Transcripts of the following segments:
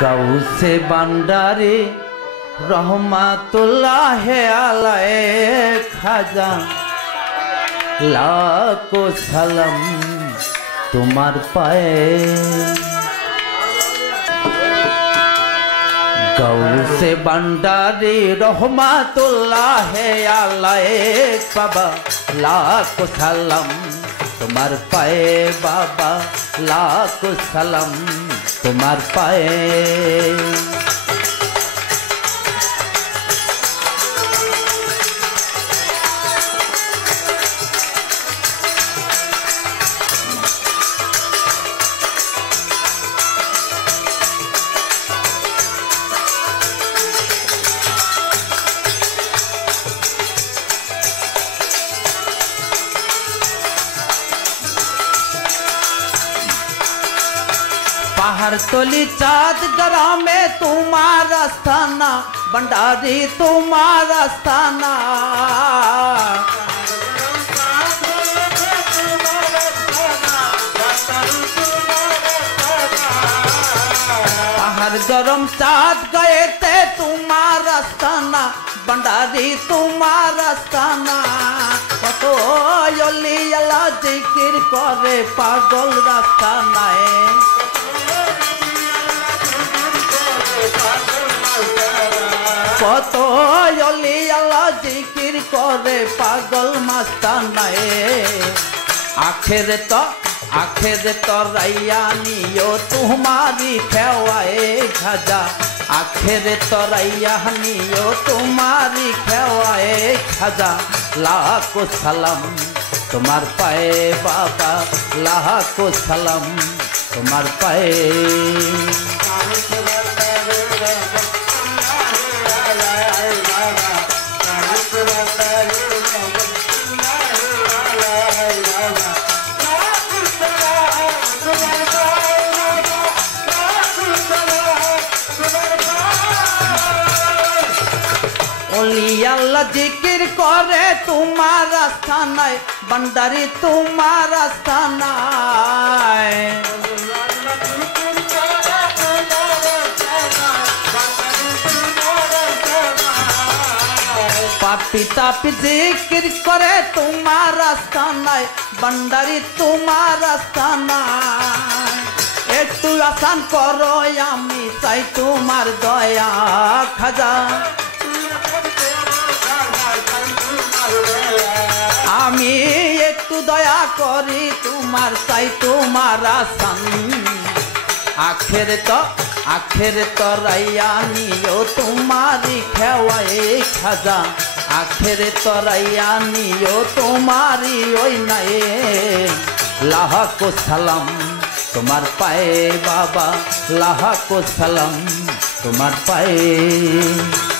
কাউসে বান্ডারে রহমাতুল্লাহ আলায় খাজা। লাখো সালাম তোমার পায়ে। গৌসে বান্ডারে রহমাতুল্লাহ আলায় বাবা, লাখো সালাম তোমার পায়ে বাবা লাখো সালাম তোমার পায়ে পাহাড় তলি চাঁদ গ্রামে তোমার আস্থানা ভণ্ডারি তোমার আস্থানা পাহাড় গরম চাঁদ গয়েতে তোমার আস্থানা ভণ্ডারি তোমার আস্থানা কত অলি আলা জিকির করে পাগল রাস্তানায় কত অলি আল্লাহ জিকির করে পাগল মাস্তানায়। আখের তো আখের তো রাইয়া নিও তোমারি খেওয়ায় খাজা। আখের তো রাইয়া নিও তোমারি খেওয়ায় খাজা। লাখো সালাম তোমার পায়ে বাবা, লাখো সালাম তোমার পায়ে। অলি আল্লাহ জিকির করে তোমার আস্থানায়, বান্দারি তোমার আস্থানায়। পাপি তাপি জিকির করে তোমার আস্থানায়, বান্দারি তোমার আস্থানায়। একটু আসান করো আমি, চাই তোমার দয়া খাজা। আমি একটু দয়া করি, তোমার তাই তোমার আসান আখের তো আখের তো রাইয়া নিও তোমারি খেওয়াই খাজা। আখের তো রাইয়া নিও তোমারি ওই নাই লাহাকো সালাম, তোমার পায়ে বাবা। লাহাকো সালাম, তোমার পায়ে।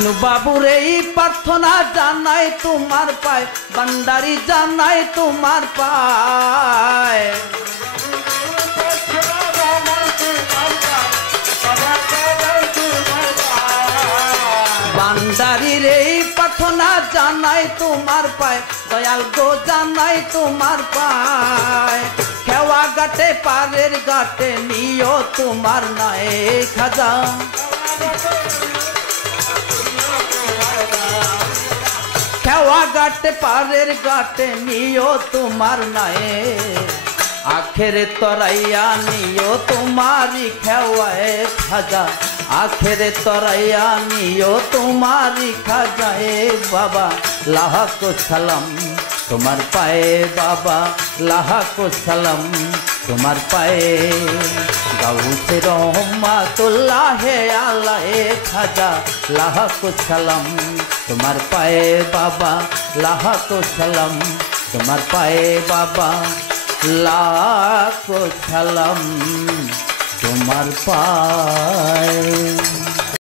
বিষ্ণু বাবুর, এই প্রার্থনা জানাই তোমার পায়, ভান্ডারি জানাই তোমার পায়। ভান্ডারির এই প্রার্থনা জানাই তোমার পায়, দয়াল গো জানাই তোমার পায়। খেওয়া গাটে পারের গাটে নিও তোমার নাই খাজা। গাটে পারের গাটে নিও তোমার নায়ে। আখের তরাইয়া নিও তোমারি খেওয়ায় খাজা। আখের তরাইয়া নিও তোমারি খাজায় বাবা। লাহাকো সালাম তোমার পায়ে বাবা। লাহাকো সালাম তোমার পায়ে। গাউসে রহমাতুল্লাহ আল্লাহ খাজা। লাহাকো সালাম তোমার পায়ে বাবা লাহাকো সালাম। তোমার পায়ে বাবা লাখো সালাম। তোমার পায়ে